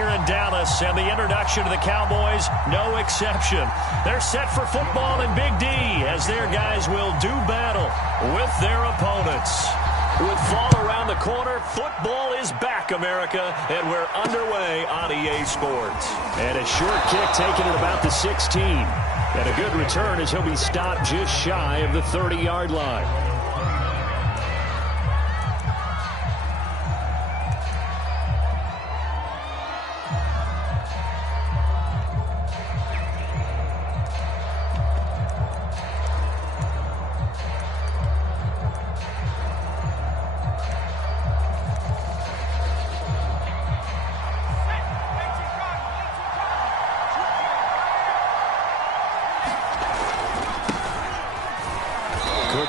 here in Dallas, and the introduction to the Cowboys, no exception. They're set for football in Big D as their guys will do battle with their opponents. With fall around the corner, football is back, America, and we're underway on EA Sports. And a short kick taken at about the 16. And a good return as he'll be stopped just shy of the 30-yard line.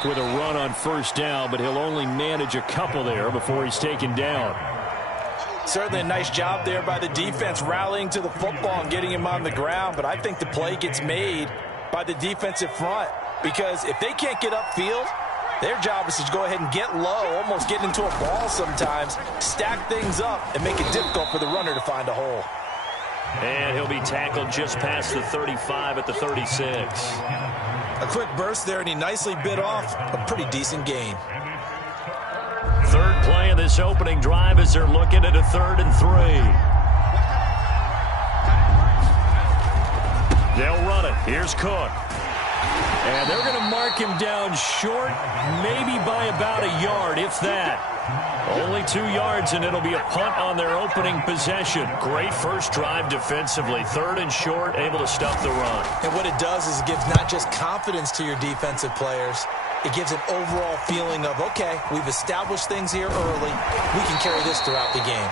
With a run on first down, but he'll only manage a couple there before he's taken down. Certainly a nice job there by the defense rallying to the football and getting him on the ground, but I think the play gets made by the defensive front because if they can't get upfield, their job is to go ahead and get low, almost get into a ball sometimes, stack things up, and make it difficult for the runner to find a hole. And he'll be tackled just past the 35 at the 36. A quick burst there, and he nicely bit off a pretty decent gain. Third play of this opening drive as they're looking at a 3rd and 3. They'll run it. Here's Cook. And they're going to mark him down short, maybe by about a yard, if that. Only 2 yards, and it'll be a punt on their opening possession. Great first drive defensively. 3rd and short, able to stop the run. And what it does is it gives not just confidence to your defensive players, it gives an overall feeling of, okay, we've established things here early. We can carry this throughout the game.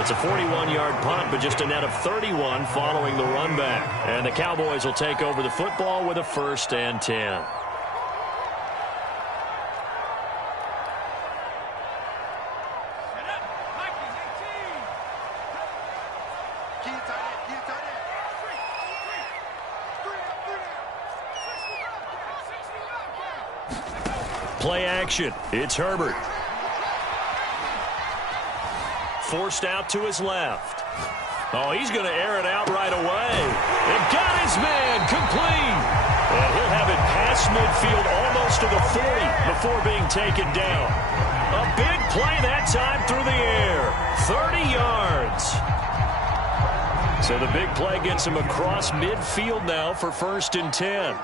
It's a 41-yard punt, but just a net of 31 following the run back. And the Cowboys will take over the football with a 1st and 10. Play action. It's Herbert. Forced out to his left. Oh, he's going to air it out right away. And got his man complete. And he'll have it past midfield almost to the 40 before being taken down. A big play that time through the air. 30 yards. So the big play gets him across midfield now for 1st and 10.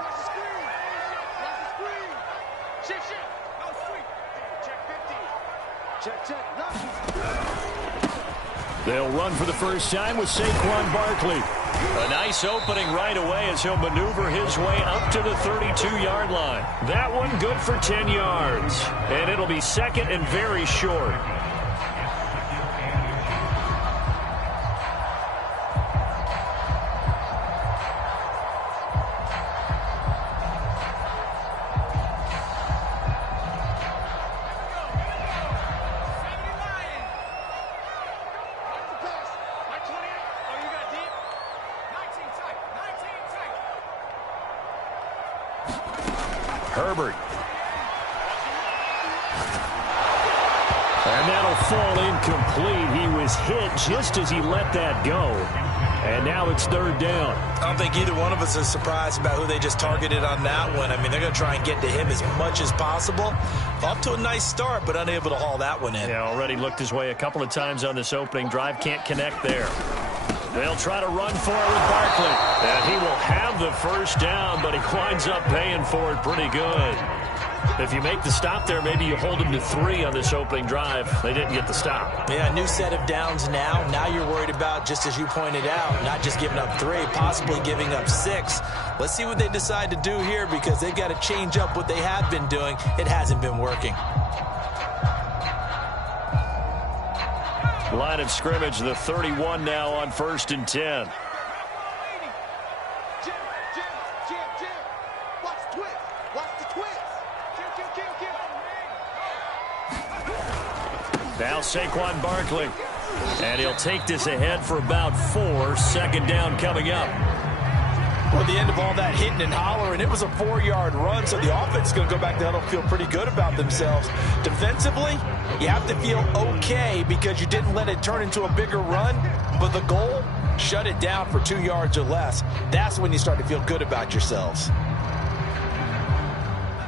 They'll run for the first time with Saquon Barkley. A nice opening right away as he'll maneuver his way up to the 32-yard line. That one good for 10 yards. And it'll be 2nd and very short. Herbert. And that'll fall incomplete. He was hit just as he let that go. And now it's 3rd down. I don't think either one of us is surprised about who they just targeted on that one. I mean, they're going to try and get to him as much as possible. Off to a nice start, but unable to haul that one in. Yeah, already looked his way a couple of times on this opening drive. Can't connect there. They'll try to run for it with Barkley. And he will have the first down, but he winds up paying for it pretty good. If you make the stop there, maybe you hold him to 3 on this opening drive. They didn't get the stop. Yeah, a new set of downs now. Now you're worried about, just as you pointed out, not just giving up 3, possibly giving up 6. Let's see what they decide to do here because they've got to change up what they have been doing. It hasn't been working. Line of scrimmage, the 31 now on 1st and 10. Now Saquon Barkley. And he'll take this ahead for about 4. 2nd down coming up. Well, the end of all that hitting and hollering, it was a 4-yard run, so the offense is going to go back to huddle, feel pretty good about themselves. Defensively, you have to feel okay because you didn't let it turn into a bigger run, but the goal, shut it down for 2 yards or less. That's when you start to feel good about yourselves.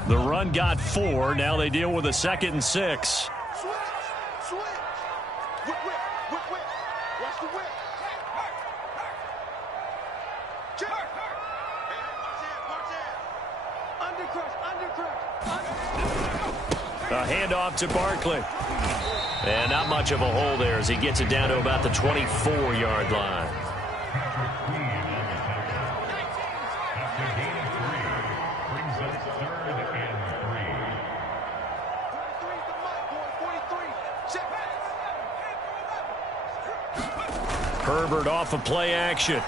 The run got 4. Now they deal with a 2nd and 6. A handoff to Barkley. And not much of a hole there as he gets it down to about the 24-yard line. Herbert off of play action.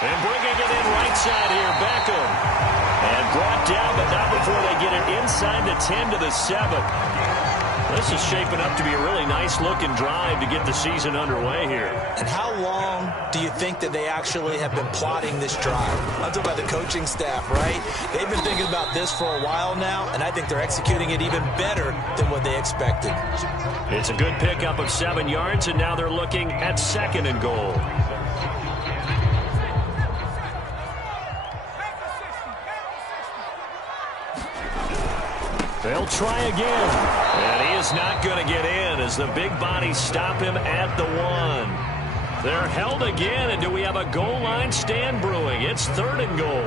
And bringing it in right side here, Beckham. And brought down, but not before they get it inside the 10 to the 7. This is shaping up to be a really nice-looking drive to get the season underway here. And how long do you think that they actually have been plotting this drive? I'm talking about the coaching staff, right? They've been thinking about this for a while now, and I think they're executing it even better than what they expected. It's a good pickup of 7 yards, and now they're looking at 2nd and goal. They'll try again. And he is not going to get in as the big bodies stop him at the 1. They're held again, and do we have a goal line stand brewing? It's 3rd and goal.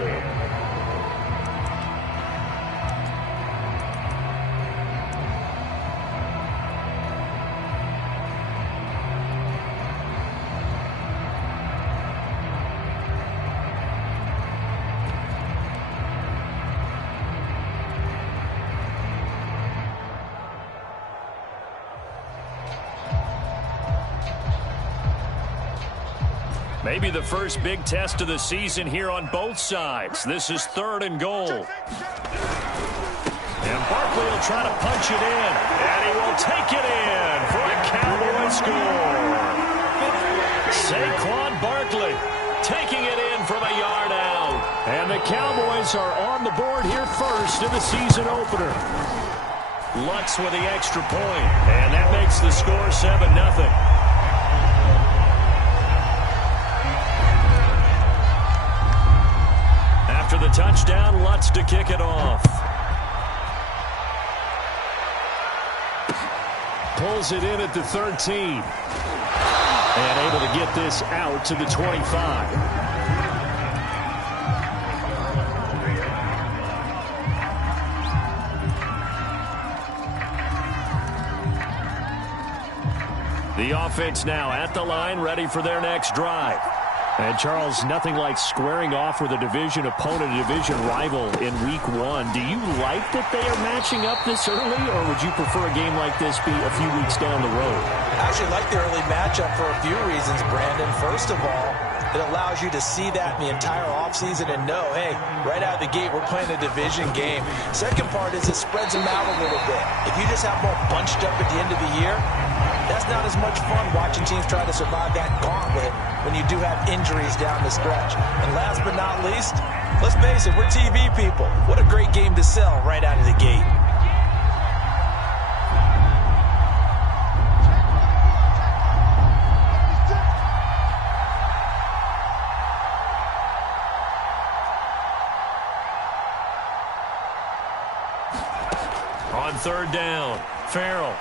Maybe the first big test of the season here on both sides. This is 3rd and goal. And Barkley will try to punch it in. And he will take it in for a Cowboy score. Saquon Barkley taking it in from a yard out. And the Cowboys are on the board here first in the season opener. Lutz with the extra point. And that makes the score 7-0. After the touchdown, Lutz to kick it off. Pulls it in at the 13. And able to get this out to the 25. The offense now at the line, ready for their next drive. And, Charles, nothing like squaring off with a division opponent, a division rival in Week 1. Do you like that they are matching up this early, or would you prefer a game like this be a few weeks down the road? I actually like the early matchup for a few reasons, Brandon. First of all, it allows you to see that in the entire offseason and know, hey, right out of the gate, we're playing a division game. Second part is it spreads them out a little bit. If you just have them all bunched up at the end of the year, that's not as much fun watching teams try to survive that gauntlet when you do have injuries down the stretch. And last but not least, let's face it, we're TV people. What a great game to sell right out of the gate. On 3rd down, Farrell.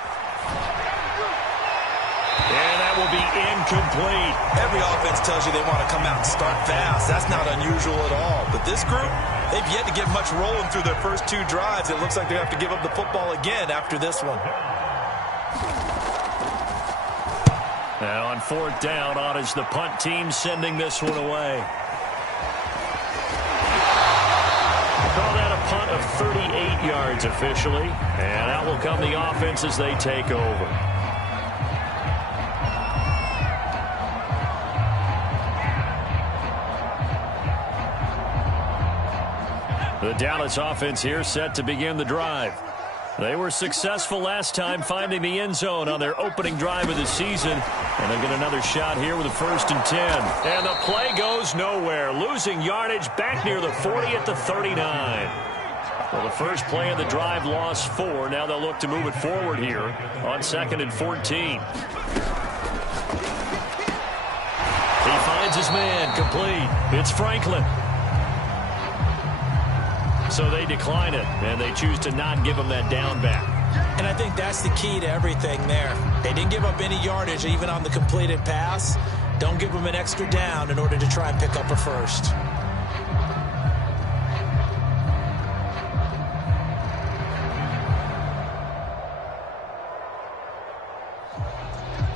And that will be incomplete. Every offense tells you they want to come out and start fast. That's not unusual at all. But this group, they've yet to get much rolling through their first 2 drives. It looks like they have to give up the football again after this one. And on 4th down, on is the punt team sending this one away. Call that a punt of 38 yards officially. And out will come the offense as they take over. The Dallas offense here set to begin the drive. They were successful last time finding the end zone on their opening drive of the season. And they'll get another shot here with a 1st and 10. And the play goes nowhere. Losing yardage back near the 40 at the 39. Well, the first play of the drive lost 4. Now they'll look to move it forward here on 2nd and 14. He finds his man, complete. It's Franklin. So they decline it, and they choose to not give him that down back. And I think that's the key to everything there. They didn't give up any yardage even on the completed pass. Don't give them an extra down in order to try and pick up a first.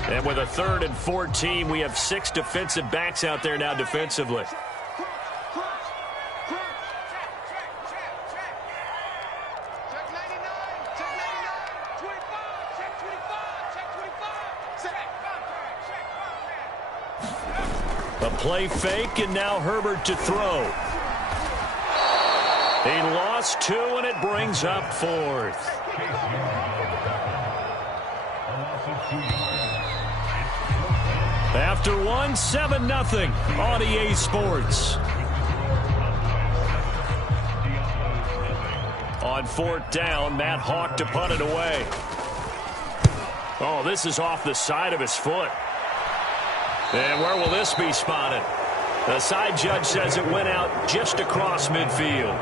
And with a 3rd and 14, we have 6 defensive backs out there now defensively. A play fake, and now Herbert to throw. He lost 2, and it brings up 4th. After 1, 7-0 on EA Sports. On 4th down, Matt Hawk to punt it away. Oh, this is off the side of his foot. And where will this be spotted? The side judge says it went out just across midfield.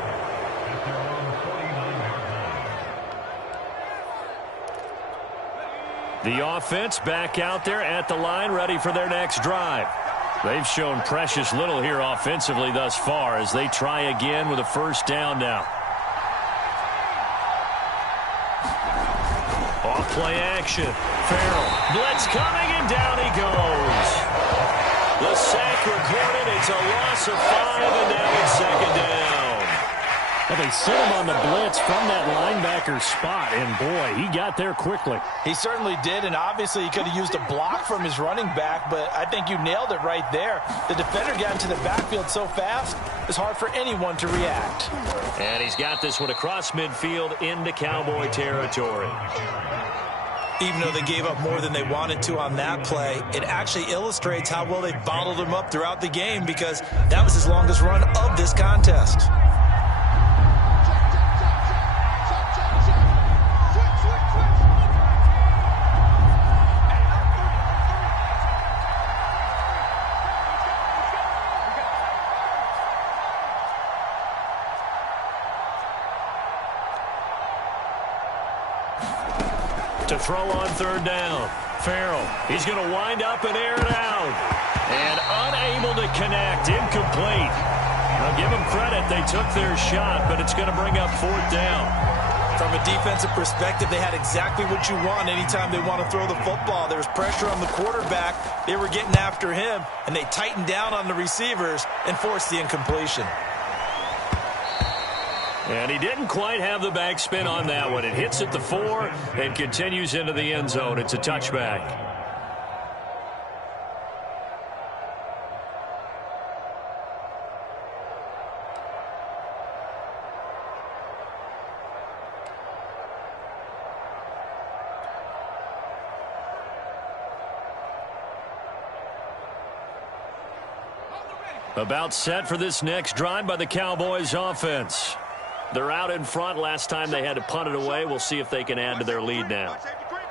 The offense back out there at the line, ready for their next drive. They've shown precious little here offensively thus far as they try again with a 1st down now. Off play action. Farrell. Blitz coming, and down he goes. The sack recorded. It's a loss of 5, and now it's 2nd down. Well, they sent him on the blitz from that linebacker spot, and boy, he got there quickly. He certainly did, and obviously he could have used a block from his running back, but I think you nailed it right there. The defender got into the backfield so fast, it's hard for anyone to react. And he's got this one across midfield into Cowboy territory. Even though they gave up more than they wanted to on that play, it actually illustrates how well they bottled him up throughout the game because that was his longest run of this contest. To throw on 3rd down. Farrell, he's going to wind up and air it out. And unable to connect, incomplete. Now give them credit, they took their shot, but it's going to bring up 4th down. From a defensive perspective, they had exactly what you want anytime they want to throw the football. There was pressure on the quarterback. They were getting after him, and they tightened down on the receivers and forced the incompletion. And he didn't quite have the backspin on that one. It hits at the 4 and continues into the end zone. It's a touchback. About set for this next drive by the Cowboys offense. They're out in front. Last time they had to punt it away. We'll see if they can add to their lead now.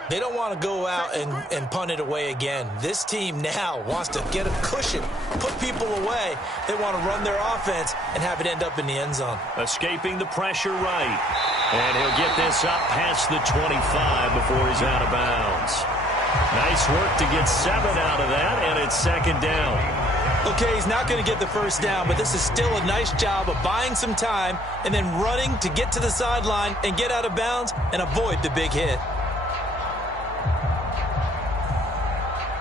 They don't want to go out and punt it away again. This team now wants to get a cushion, put people away. They want to run their offense and have it end up in the end zone. Escaping the pressure right. And he'll get this up past the 25 before he's out of bounds. Nice work to get 7 out of that, and it's 2nd down. Okay, he's not going to get the 1st down, but this is still a nice job of buying some time and then running to get to the sideline and get out of bounds and avoid the big hit.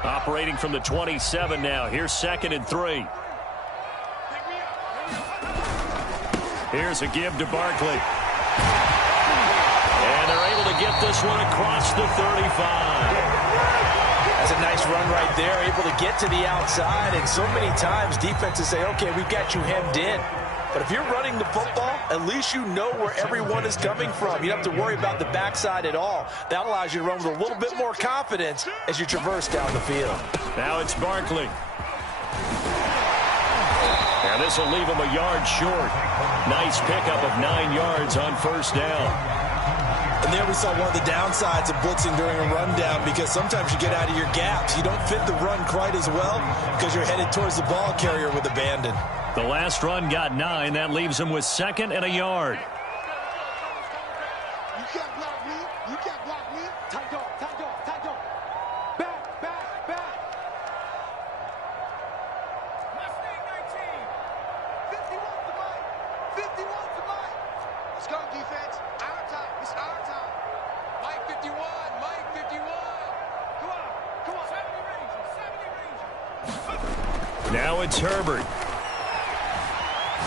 Operating from the 27 now. Here's 2nd and 3. Here's a give to Barkley. And they're able to get this one across the 35. That's a nice run right there, able to get to the outside, and so many times defenses say, okay, we've got you hemmed in. But if you're running the football, at least you know where everyone is coming from. You don't have to worry about the backside at all. That allows you to run with a little bit more confidence as you traverse down the field. Now it's Barkley. And this will leave him a yard short. Nice pickup of 9 yards on first down. And there we saw one of the downsides of blitzing during a rundown, because sometimes you get out of your gaps. You don't fit the run quite as well because you're headed towards the ball carrier with abandon. The last run got 9. That leaves him with 2nd and a yard. You can't block me. You can't block me. Tight dog, tight dog, tight dog. Back, back, back. Mustang 19. 51 to Mike. 51 to Mike. Let's go, defense. Our time. It's our time. Mike 51. Mike 51. Come on. Come on. 70 Rangers. 70 Rangers. Now it's Herbert.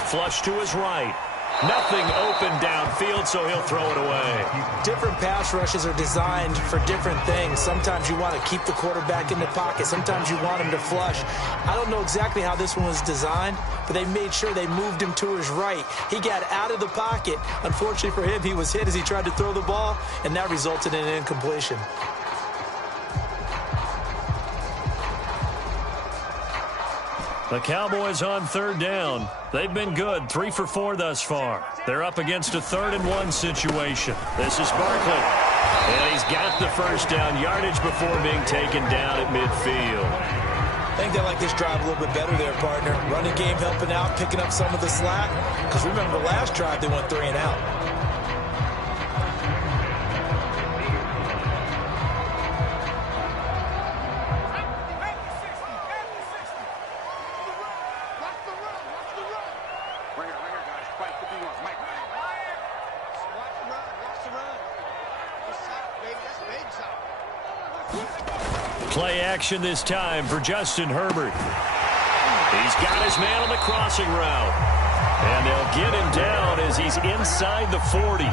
Flush to his right. Nothing open downfield, so he'll throw it away. Different pass rushes are designed for different things. Sometimes you want to keep the quarterback in the pocket. Sometimes you want him to flush. I don't know exactly how this one was designed, but they made sure they moved him to his right. He got out of the pocket. Unfortunately for him, he was hit as he tried to throw the ball, and that resulted in an incompletion. The Cowboys on 3rd down. They've been good, 3 for 4 thus far. They're up against a 3rd and 1 situation. This is Barkley. And he's got the first down yardage before being taken down at midfield. I think they like this drive a little bit better there, partner. Running game helping out, picking up some of the slack. Because remember, the last drive they went 3 and out. Play action this time for Justin Herbert. He's got his man on the crossing route. And they'll get him down as he's inside the 40.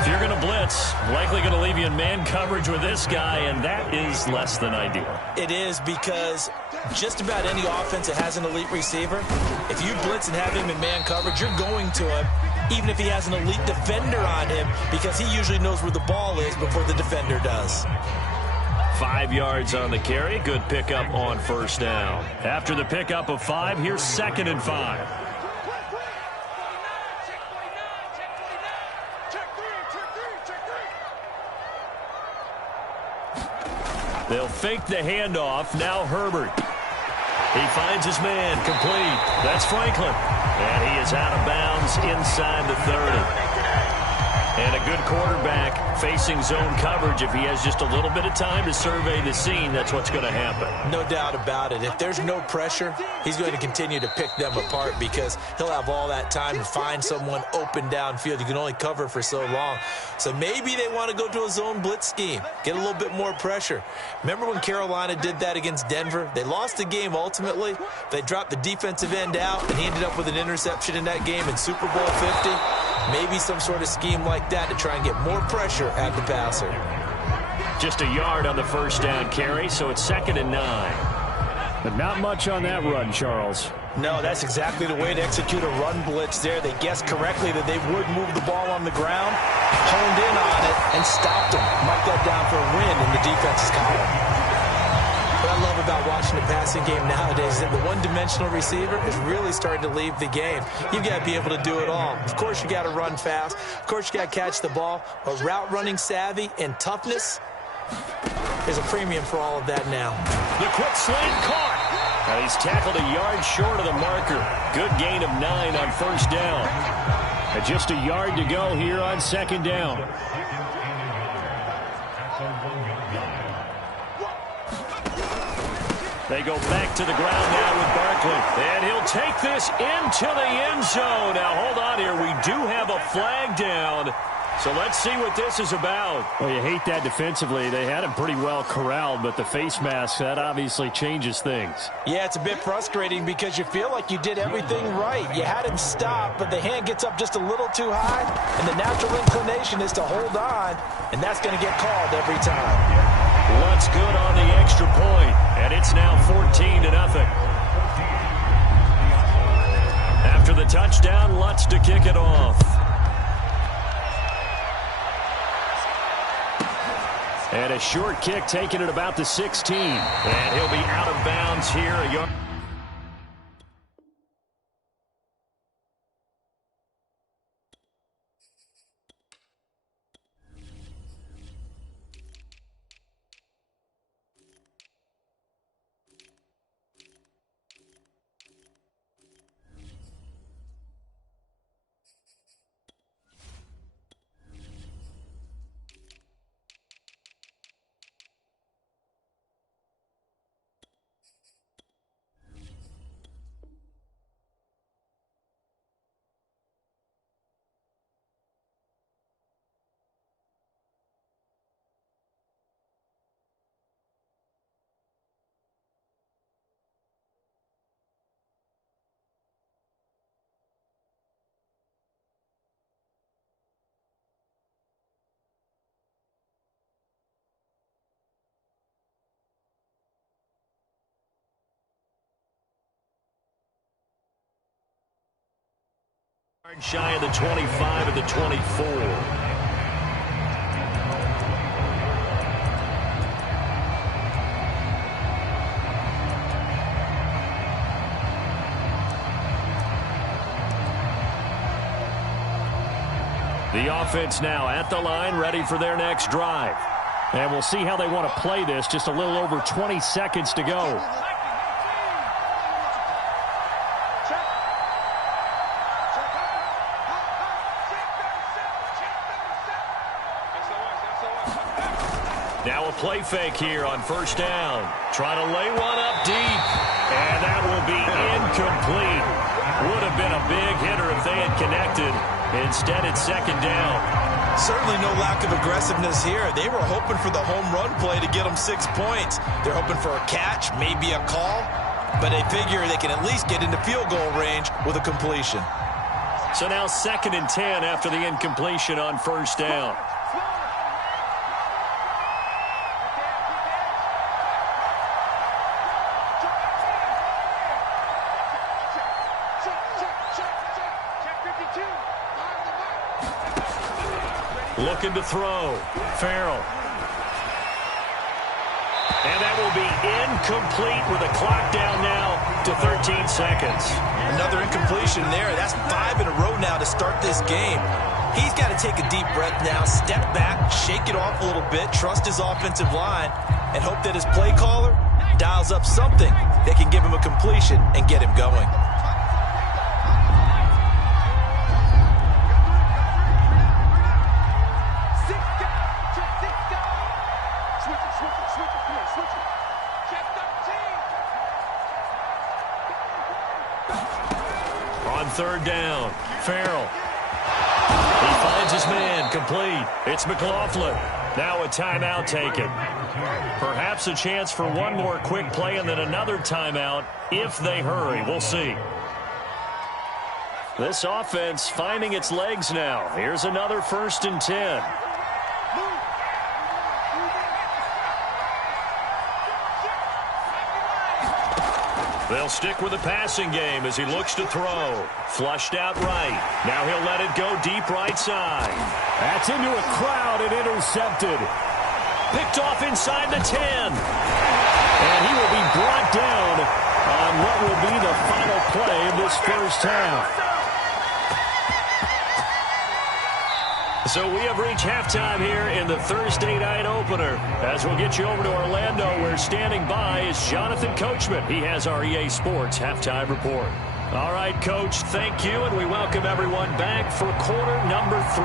If you're going to blitz, likely going to leave you in man coverage with this guy, and that is less than ideal. It is, because just about any offense that has an elite receiver, if you blitz and have him in man coverage, you're going to him, even if he has an elite defender on him, because he usually knows where the ball is before the defender does. 5 yards on the carry. Good pickup on first down. After the pickup of 5, here's 2nd and 5. They'll fake the handoff. Now Herbert. He finds his man. Complete. That's Franklin. And he is out of bounds inside the 30. And a good quarterback facing zone coverage. If he has just a little bit of time to survey the scene, that's what's going to happen. No doubt about it. If there's no pressure, he's going to continue to pick them apart, because he'll have all that time to find someone open downfield. You can only cover for so long. So maybe they want to go to a zone blitz scheme, get a little bit more pressure. Remember when Carolina did that against Denver? They lost the game ultimately. They dropped the defensive end out, and he ended up with an interception in that game in Super Bowl 50. Maybe some sort of scheme like that to try and get more pressure at the passer. Just a yard on the first down carry, so it's 2nd and 9. But not much on that run, Charles. No, that's exactly the way to execute a run blitz there. They guessed correctly that they would move the ball on the ground, honed in on it, and stopped them. Marked that down for a win in the defense's column. What I love about watching the passing game nowadays is that the one-dimensional receiver is really starting to leave the game. You've got to be able to do it all. Of course, you got to run fast. Of course, you got to catch the ball. But route running savvy and toughness, there's a premium for all of that now. The quick slant caught. And he's tackled a yard short of the marker. Good gain of 9 on first down. And just a yard to go here on 2nd down. They go back to the ground now with Barkley. And he'll take this into the end zone. Now, hold on here. We do have a flag down. So let's see what this is about. Well, you hate that defensively. They had him pretty well corralled, but the face mask, that obviously changes things. Yeah, it's a bit frustrating because you feel like you did everything right. You had him stop, but the hand gets up just a little too high, and the natural inclination is to hold on, and that's going to get called every time. What's good on the extra point, and it's now 14-0. After the touchdown, Lutz to kick it off. And a short kick taken at about the 16. And he'll be out of bounds here. A yard. Shy of the 25 and the 24. The offense now at the line, ready for their next drive. And we'll see how they want to play this. Just a little over 20 seconds to go. Now a play fake here on first down. Trying to lay one up deep. And that will be incomplete. Would have been a big hitter if they had connected. Instead, it's second down. Certainly no lack of aggressiveness here. They were hoping for the home run play to get them 6 points. They're hoping for a catch, maybe a call. But they figure they can at least get into field goal range with a completion. So now 2nd and 10 after the incompletion on first down. Looking to throw. Farrell. And that will be incomplete with a clock down now to 13 seconds. Another incompletion there. That's 5 in a row now to start this game. He's got to take a deep breath now, step back, shake it off a little bit, trust his offensive line, and hope that his play caller dials up something that can give him a completion and get him going. Third down. Farrell. He finds his man. Complete. It's McLaughlin. Now a timeout taken. Perhaps a chance for one more quick play and then another timeout if they hurry. We'll see. This offense finding its legs now. Here's another 1st and 10. They'll stick with the passing game as he looks to throw. Flushed out right. Now he'll let it go deep right side. That's into a crowd and intercepted. Picked off inside the 10. And he will be brought down on what will be the final play of this first half. So we have reached halftime here in the Thursday night opener. As we'll get you over to Orlando, where standing by is Jonathan Coachman. He has our EA Sports halftime report. All right, Coach, thank you, and we welcome everyone back for quarter number 3.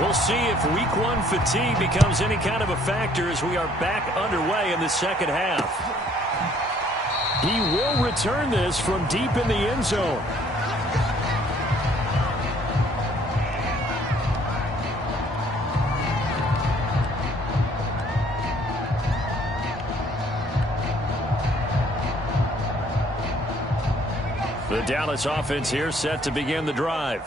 We'll see if week 1 fatigue becomes any kind of a factor as we are back underway in the second half. He will return this from deep in the end zone. The Dallas offense here set to begin the drive.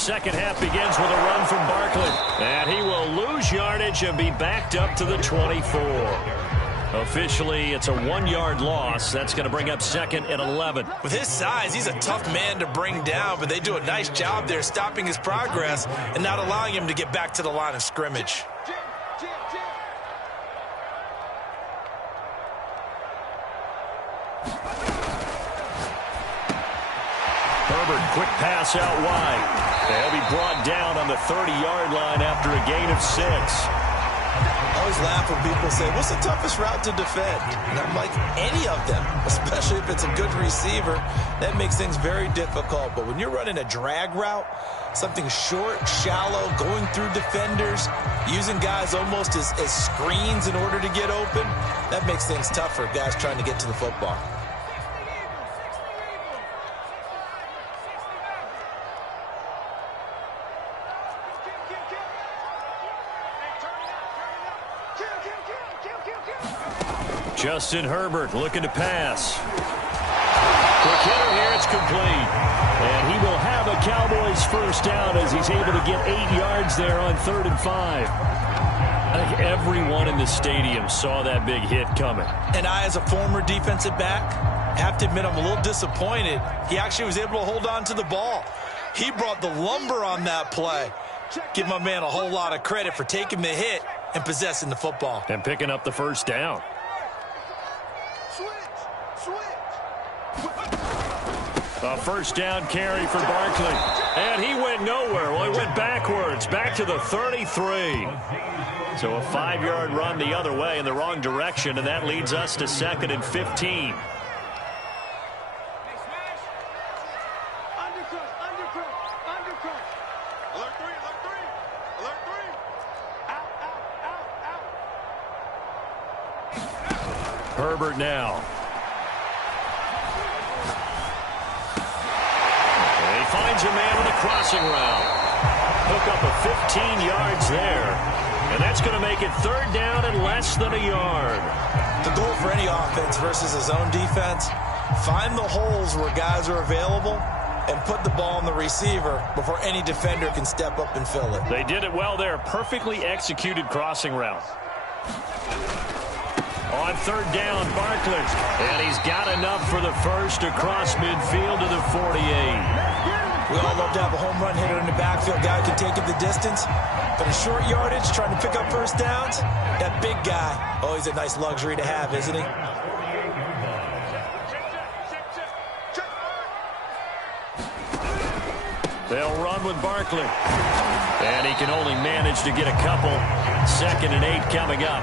Second half begins with a run from Barkley. And he will lose yardage and be backed up to the 24. Officially, it's a 1-yard loss. That's going to bring up second and 11. With his size, he's a tough man to bring down, but they do a nice job there stopping his progress and not allowing him to get back to the line of scrimmage. Herbert, quick pass out wide. They'll be brought down on the 30-yard line after a gain of 6. I always laugh when people say, what's the toughest route to defend? And I'm like, any of them, especially if it's a good receiver. That makes things very difficult. But when you're running a drag route, something short, shallow, going through defenders, using guys almost as screens in order to get open, that makes things tough for guys trying to get to the football. Justin Herbert looking to pass. Quick hitter here, it's complete. And he will have a Cowboys first down as he's able to get 8 yards there on 3rd and 5. I think everyone in the stadium saw that big hit coming. And I, as a former defensive back, have to admit I'm a little disappointed. He actually was able to hold on to the ball. He brought the lumber on that play. Give my man a whole lot of credit for taking the hit and possessing the football. And picking up the first down. A first down carry for Barkley. And he went nowhere. Well, he went backwards, back to the 33. So a 5-yard run the other way in the wrong direction, and that leads us to 2nd and 15. Herbert now. And he finds a man on a crossing route. Hook up a 15 yards there. And that's going to make it 3rd down and less than a yard. The goal for any offense versus a zone defense, find the holes where guys are available and put the ball on the receiver before any defender can step up and fill it. They did it well there. Perfectly executed crossing route. On 3rd down, Barkley. And he's got enough for the first across midfield to the 48. We all love to have a home run hitter in the backfield. Guy can take it the distance. But in short yardage, trying to pick up first downs, that big guy, oh, he's a nice luxury to have, isn't he? They'll run with Barkley. And he can only manage to get a couple. 2nd and 8 coming up.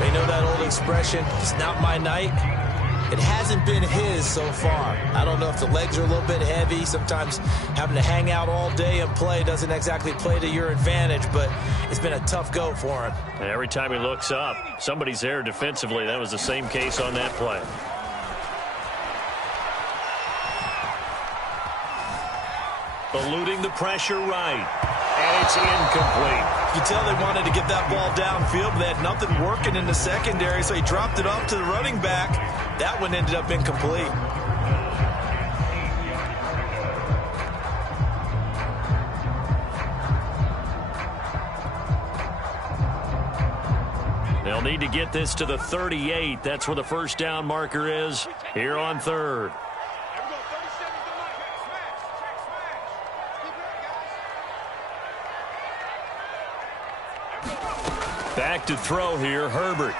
They know that old expression, it's not my night. It hasn't been his so far. I don't know if the legs are a little bit heavy. Sometimes having to hang out all day and play doesn't exactly play to your advantage, but it's been a tough go for him. And every time he looks up, somebody's there defensively. That was the same case on that play. Eluding the pressure right. And it's incomplete. You can tell they wanted to get that ball downfield, but they had nothing working in the secondary, so he dropped it off to the running back. That one ended up incomplete. They'll need to get this to the 38. That's where the first down marker is here on 3rd. Back to throw here, Herbert.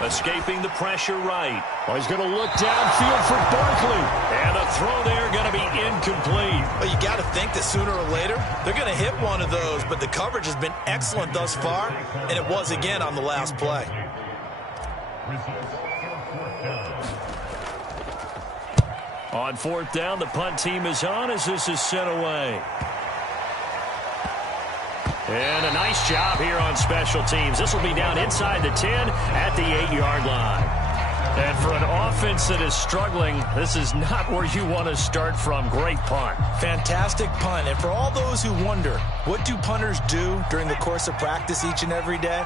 Escaping the pressure right. Well, he's going to look downfield for Barkley. And a throw there going to be incomplete. Well, you got to think that sooner or later, they're going to hit one of those, but the coverage has been excellent thus far, and it was again on the last play. On 4th down, the punt team is on as this is sent away. And a nice job here on special teams. This will be down inside the 10 at the 8-yard line. And for an offense that is struggling, this is not where you want to start from. Great punt. Fantastic punt. And for all those who wonder, what do punters do during the course of practice each and every day?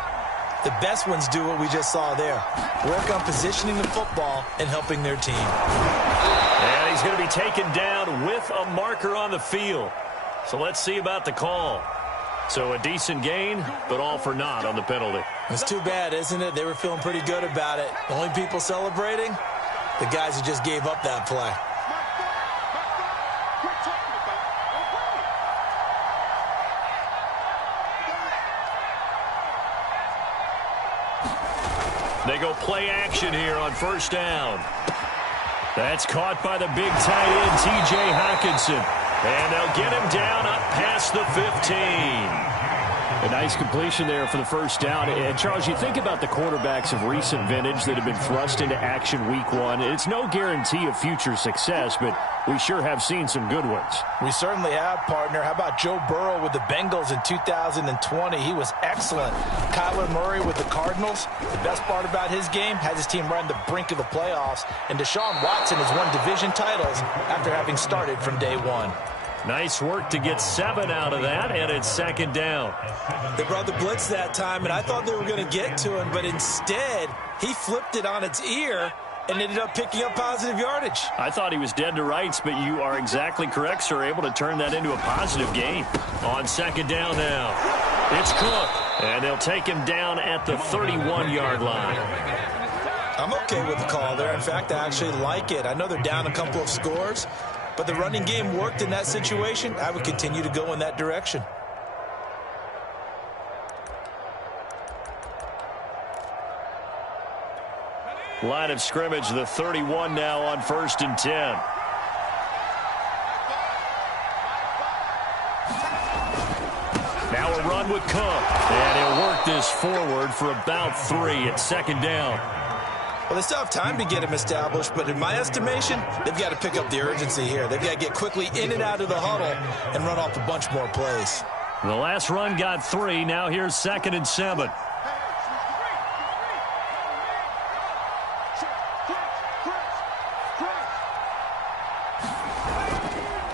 The best ones do what we just saw there. Work on positioning the football and helping their team. And he's going to be taken down with a marker on the field. So let's see about the call. So a decent gain, but all for naught on the penalty. It's too bad, isn't it? They were feeling pretty good about it. The only people celebrating, the guys who just gave up that play. They go play action here on first down. That's caught by the big tight end, T.J. Hockenson. And they'll get him down up past the 15. A nice completion there for the first down. And, Charles, you think about the quarterbacks of recent vintage that have been thrust into action week one. It's no guarantee of future success, but we sure have seen some good ones. We certainly have, partner. How about Joe Burrow with the Bengals in 2020? He was excellent. Kyler Murray with the Cardinals. The best part about his game, has his team right on the brink of the playoffs. And Deshaun Watson has won division titles after having started from day one. Nice work to get 7 out of that, and it's second down. They brought the blitz that time, and I thought they were going to get to him, but instead, he flipped it on its ear and ended up picking up positive yardage. I thought he was dead to rights, but you are exactly correct, sir. Able to turn that into a positive gain. On second down now, it's Cook, and they'll take him down at the 31-yard line. I'm okay with the call there. In fact, I actually like it. I know they're down a couple of scores, but the running game worked in that situation. I would continue to go in that direction. Line of scrimmage, the 31 now on 1st and 10. Now a run with Cook. And he'll work this forward for about 3 at second down. Well, they still have time to get him established, but in my estimation, they've got to pick up the urgency here. They've got to get quickly in and out of the huddle and run off a bunch more plays. The last run got 3. Now here's 2nd and 7.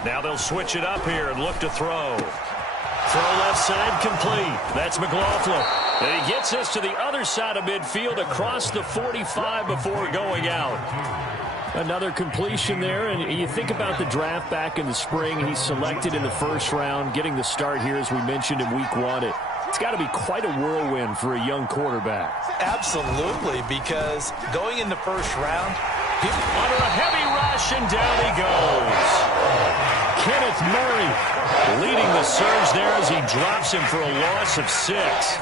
Now they'll switch it up here and look to throw. Throw left side complete. That's McLaughlin. And he gets us to the other side of midfield across the 45 before going out. Another completion there, and you think about the draft back in the spring. He's selected in the first round, getting the start here, as we mentioned, in week 1. It's got to be quite a whirlwind for a young quarterback. Absolutely, because going in the first round, under a heavy rush, and down he goes. Kenneth Murray leading the surge there as he drops him for a loss of 6.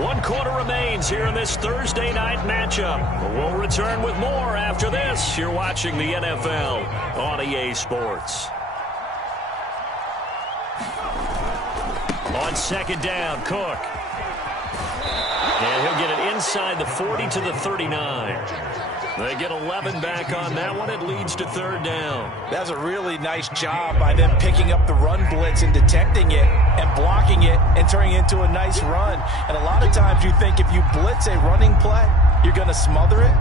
One quarter remains here in this Thursday night matchup. We'll return with more after this. You're watching the NFL on EA Sports. On second down, Cook. And he'll get it inside the 40 to the 39. They get 11 back on that one. It leads to 3rd down. That's a really nice job by them picking up the run blitz and detecting it and blocking it and turning it into a nice run. And a lot of times you think if you blitz a running play, you're going to smother it.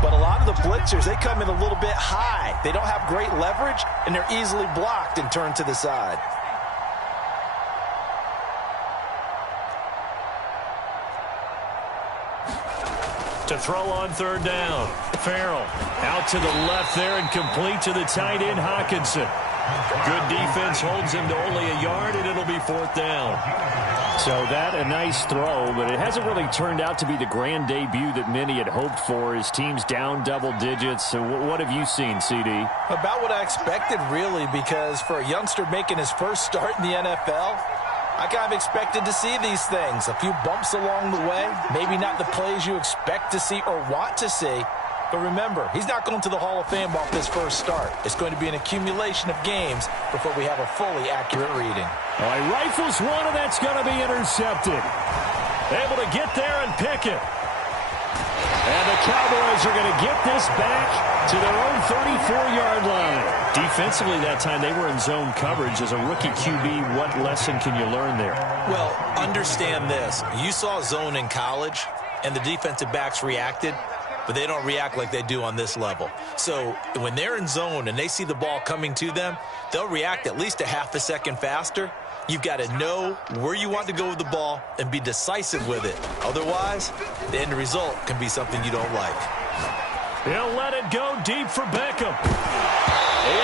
But a lot of the blitzers, they come in a little bit high. They don't have great leverage, and they're easily blocked and turned to the side. To throw on 3rd down. Farrell out to the left there and complete to the tight end, Hockenson. Good defense holds him to only a yard, and it'll be 4th down. So that a nice throw, but it hasn't really turned out to be the grand debut that many had hoped for. His team's down double digits. So what have you seen, CD? About what I expected, really, because for a youngster making his first start in the NFL, I kind of expected to see these things. A few bumps along the way. Maybe not the plays you expect to see or want to see. But remember, he's not going to the Hall of Fame off this first start. It's going to be an accumulation of games before we have a fully accurate reading. All right, rifles one, and that's going to be intercepted. Able to get there and pick it. And the Cowboys are going to get this back to their own 34-yard line. Defensively that time, they were in zone coverage. As a rookie QB, what lesson can you learn there? Well, understand this. You saw zone in college, and the defensive backs reacted, but they don't react like they do on this level. So when they're in zone and they see the ball coming to them, they'll react at least a half a second faster. You've got to know where you want to go with the ball and be decisive with it. Otherwise, the end result can be something you don't like. He'll let it go deep for Beckham.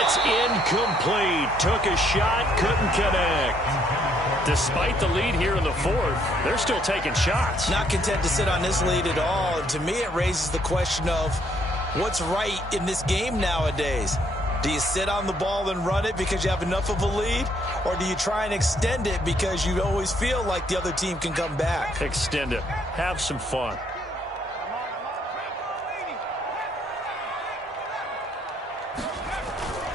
It's incomplete. Took a shot, couldn't connect. Despite the lead here in the fourth, they're still taking shots. Not content to sit on this lead at all. And to me, it raises the question of what's right in this game nowadays. Do you sit on the ball and run it because you have enough of a lead? Or do you try and extend it because you always feel like the other team can come back? Extend it. Have some fun.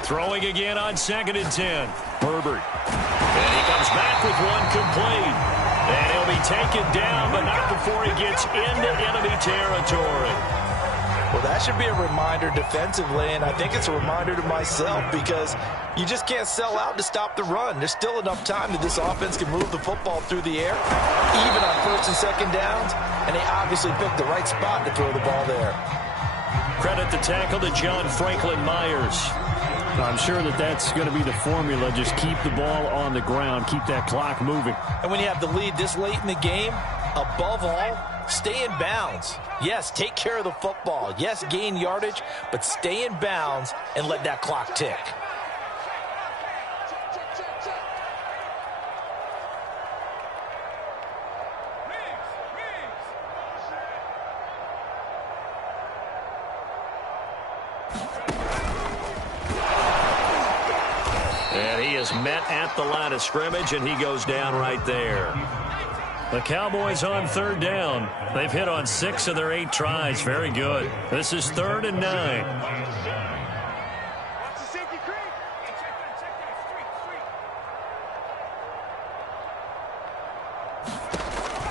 Throwing again on 2nd and 10. Herbert. And he comes back with one complete. And he'll be taken down, but not before he gets into enemy territory. Well, that should be a reminder defensively, and I think it's a reminder to myself because you just can't sell out to stop the run. There's still enough time that this offense can move the football through the air, even on 1st and 2nd downs, and they obviously picked the right spot to throw the ball there. Credit the tackle to John Franklin Myers. I'm sure that that's going to be the formula. Just keep the ball on the ground. Keep that clock moving. And when you have the lead this late in the game, above all, stay in bounds. Yes, take care of the football. Yes, gain yardage, but stay in bounds and let that clock tick. And he is met at the line of scrimmage, and he goes down right there. The Cowboys on 3rd down. They've hit on 6 of their 8 tries. Very good. This is 3rd and 9.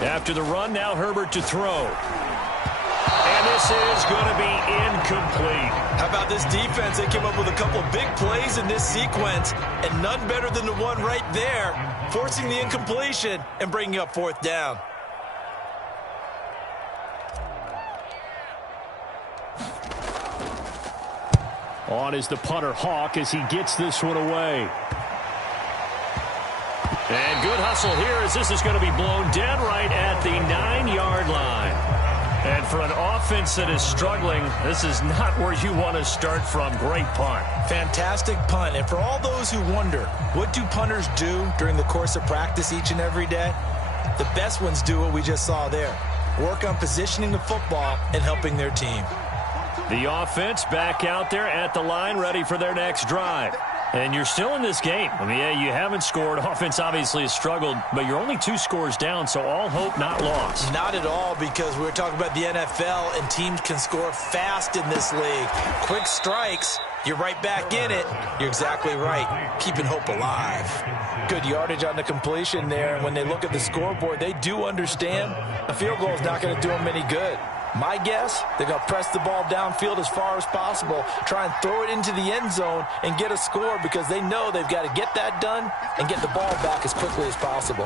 After the run, now Herbert to throw. And this is going to be incomplete. How about this defense? They came up with a couple of big plays in this sequence, and none better than the one right there, forcing the incompletion and bringing up 4th down. On is the punter, Hawk, as he gets this one away. And good hustle here as this is going to be blown dead right at the 9-yard line. And for an offense that is struggling, this is not where you want to start from. Great punt. Fantastic punt. And for all those who wonder, what do punters do during the course of practice each and every day? The best ones do what we just saw there. Work on positioning the football and helping their team. The offense back out there at the line, ready for their next drive. And you're still in this game. I mean, yeah, you haven't scored. Offense obviously has struggled, but you're only 2 scores down, so all hope not lost. Not at all, because we're talking about the NFL, and teams can score fast in this league. Quick strikes, you're right back in it. You're exactly right. Keeping hope alive. Good yardage on the completion there, and when they look at the scoreboard, they do understand a field goal is not going to do them any good. My guess, they're going to press the ball downfield as far as possible, try and throw it into the end zone and get a score because they know they've got to get that done and get the ball back as quickly as possible.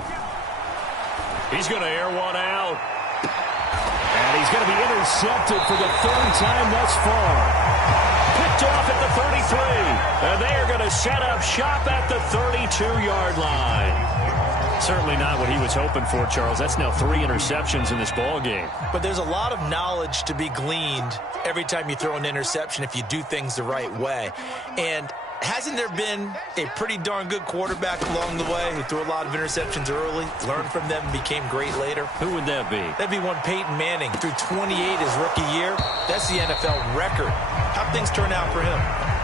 He's going to air one out. And he's going to be intercepted for the 3rd time thus far. Picked off at the 33. And they are going to set up shop at the 32-yard line. Certainly not what he was hoping for, Charles. That's now 3 interceptions in this ball game. But there's a lot of knowledge to be gleaned every time you throw an interception if you do things the right way. And hasn't there been a pretty darn good quarterback along the way who threw a lot of interceptions early, learned from them, and became great later? Who would that be? That'd be one Peyton Manning. Threw 28 his rookie year. That's the NFL record. How'd things turn out for him?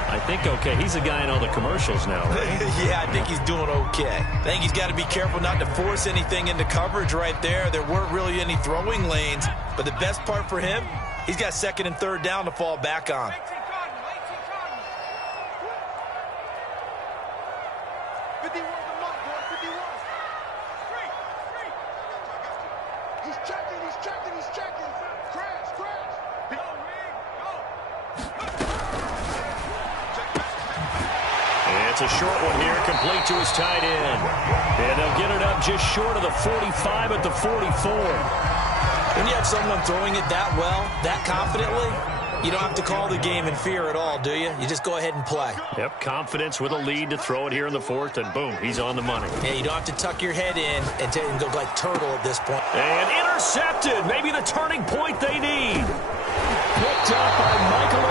I think okay. He's a guy in all the commercials now, right? Yeah, I think he's doing okay. I think he's got to be careful not to force anything into coverage right there. There weren't really any throwing lanes. But the best part for him, he's got 2nd and 3rd down to fall back on. It's a short one here, complete to his tight end. And they'll get it up just short of the 45 at the 44. When you have someone throwing it that well, that confidently, you don't have to call the game in fear at all, do you? You just go ahead and play. Yep, confidence with a lead to throw it here in the 4th, and boom, he's on the money. Yeah, you don't have to tuck your head in and go like turtle at this point. And intercepted, maybe the turning point they need. Picked up by Michael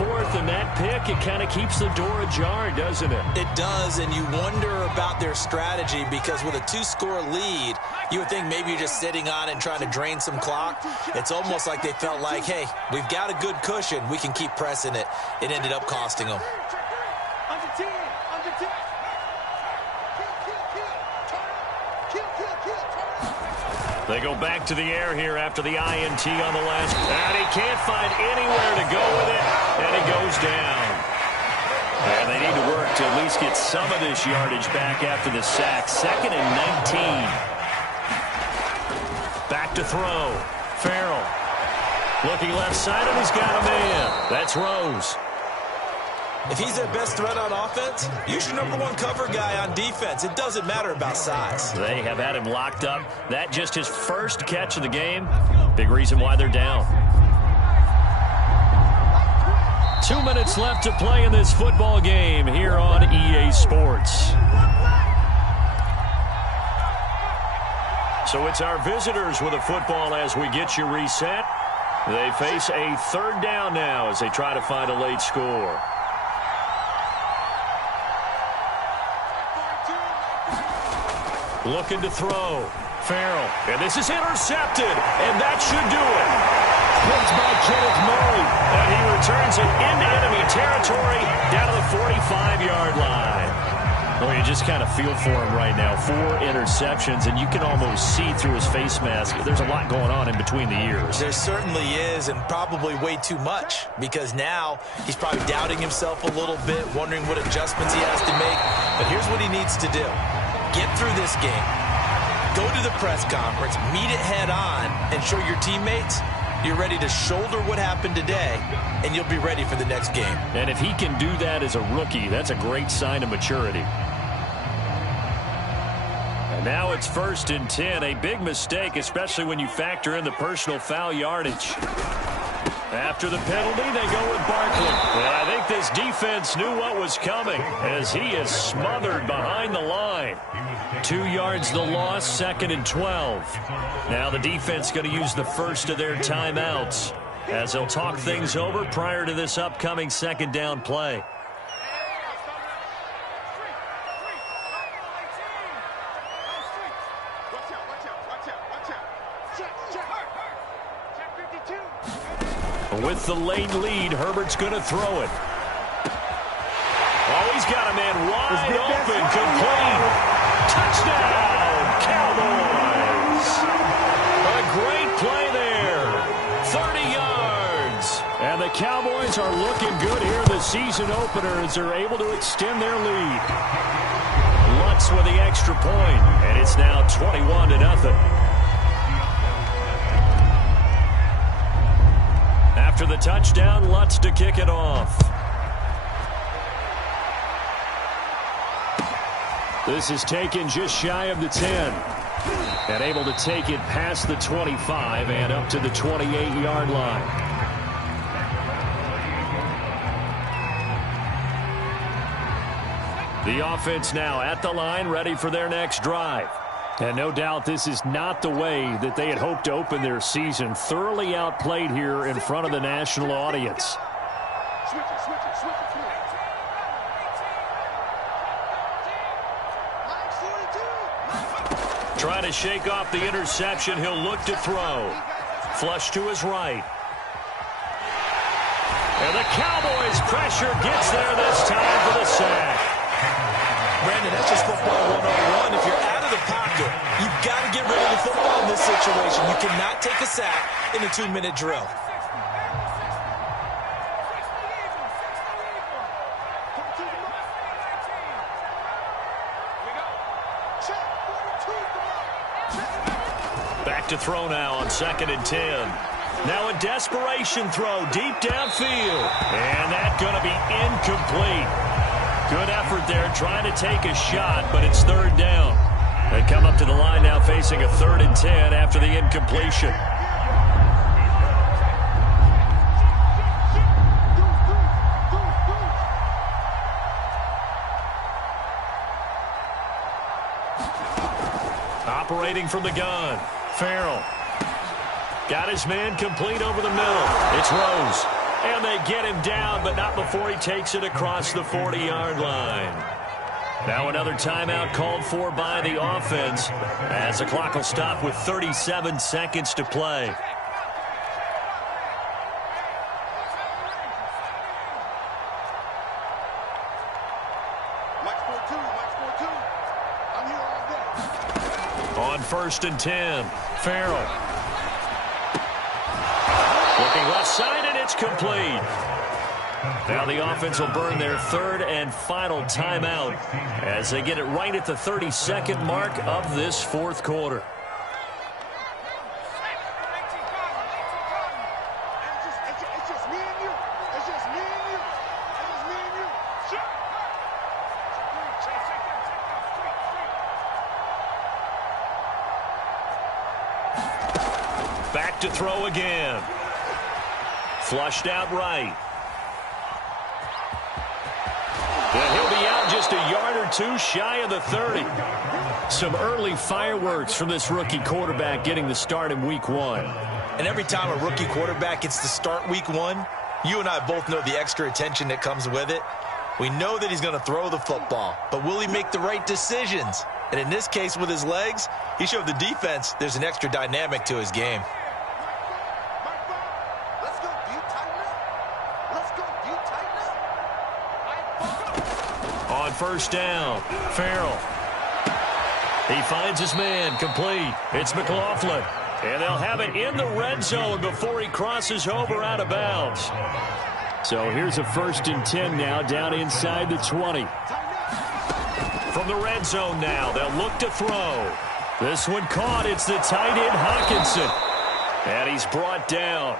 4th, and that pick, it kind of keeps the door ajar, doesn't it? It does, and you wonder about their strategy because with a 2-score lead, you would think maybe you're just sitting on it and trying to drain some clock. It's almost like they felt like, hey, we've got a good cushion. We can keep pressing it. It ended up costing them. They go back to the air here after the INT on the last. And he can't find anywhere to go with it, and he goes down. And they need to work to at least get some of this yardage back after the sack. 2nd and 19. Back to throw. Farrell. Looking left side, and he's got a man. That's Rose. If he's their best threat on offense, use your #1 cover guy on defense. It doesn't matter about size. They have had him locked up. That just his first catch of the game. Big reason why they're down. 2 minutes left to play in this football game here on EA Sports. So it's our visitors with a football as we get you reset. They face a 3rd down now as they try to find a late score. Looking to throw. Farrell. And this is intercepted. And that should do it. Picked by Kenneth Murray. And he returns it into enemy territory down to the 45-yard line. Well, you just kind of feel for him right now. 4 interceptions, and you can almost see through his face mask. There's a lot going on in between the ears. There certainly is, and probably way too much, because now he's probably doubting himself a little bit, wondering what adjustments he has to make. But here's what he needs to do. Get through this game, go to the press conference, meet it head on, and show your teammates you're ready to shoulder what happened today, and you'll be ready for the next game. And if he can do that as a rookie, that's a great sign of maturity. And now it's 1st and 10, a big mistake, especially when you factor in the personal foul yardage. After the penalty, they go with Barkley. And I think this defense knew what was coming as he is smothered behind the line. 2 yards the loss, 2nd and 12. Now the defense going to use the first of their timeouts as they'll talk things over prior to this upcoming 2nd down play. With the late lead, Herbert's going to throw it. Oh, he's got a man wide open, complete. Touchdown, Cowboys. A great play there. 30 yards. And the Cowboys are looking good here in the season opener as they're able to extend their lead. Lutz with the extra point, and it's now 21-0. After the touchdown, Lutz to kick it off. This is taken just shy of the 10. And able to take it past the 25 and up to the 28-yard line. The offense now at the line, ready for their next drive. And no doubt this is not the way that they had hoped to open their season. Thoroughly outplayed here in front of the national audience. Trying to shake off the interception. He'll look to throw. Flush to his right. And the Cowboys pressure gets there this time for the sack. Brandon, that's just football 101. If you're out of the pocket, you've got to get rid of the football in this situation. You cannot take a sack in a 2-minute drill. Back to throw now on 2nd and 10. Now a desperation throw deep downfield. And that's going to be incomplete. Good effort there trying to take a shot, but it's 3rd down. They come up to the line now facing a 3rd and 10 after the incompletion. Operating from the gun. Farrell. Got his man complete over the middle. It's Rose. And they get him down, but not before he takes it across the 40-yard line. Now another timeout called for by the offense as the clock will stop with 37 seconds to play. On 1st and 10, Farrell. Looking left side, and it's complete. Now the offense will burn their third and final timeout as they get it right at the 32nd mark of this fourth quarter. Back to throw again. Flushed out right. And he'll be out just a yard or two shy of the 30. Some early fireworks from this rookie quarterback getting the start in week 1. And every time a rookie quarterback gets to start week 1, you and I both know the extra attention that comes with it. We know that he's going to throw the football, but will he make the right decisions? And in this case with his legs, he showed the defense there's an extra dynamic to his game. On 1st down, Farrell. He finds his man, complete. It's McLaughlin. And they'll have it in the red zone before he crosses over out of bounds. So here's a 1st and 10 now down inside the 20. From the red zone now, they'll look to throw. This one caught. It's the tight end, Hawkinson. And he's brought down.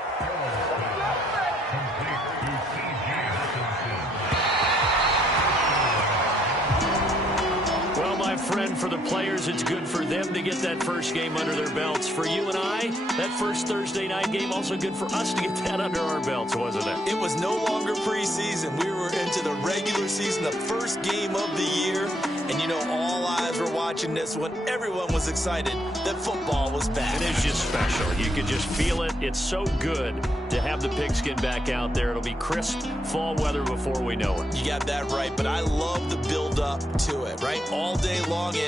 Well, my friend, for the players, it's good for them to get that first game under their belts. For you and I, that first Thursday night game, also good for us to get that under our belts, wasn't it? It was no longer preseason. We were into the regular season, the first game of the year. And, you know, all eyes were watching this one. Everyone was excited that football was back. It is just special. You can just feel it. It's so good to have the pigskin back out there. It'll be crisp fall weather before we know it. You got that right, but I love the build-up to it, right? All day long.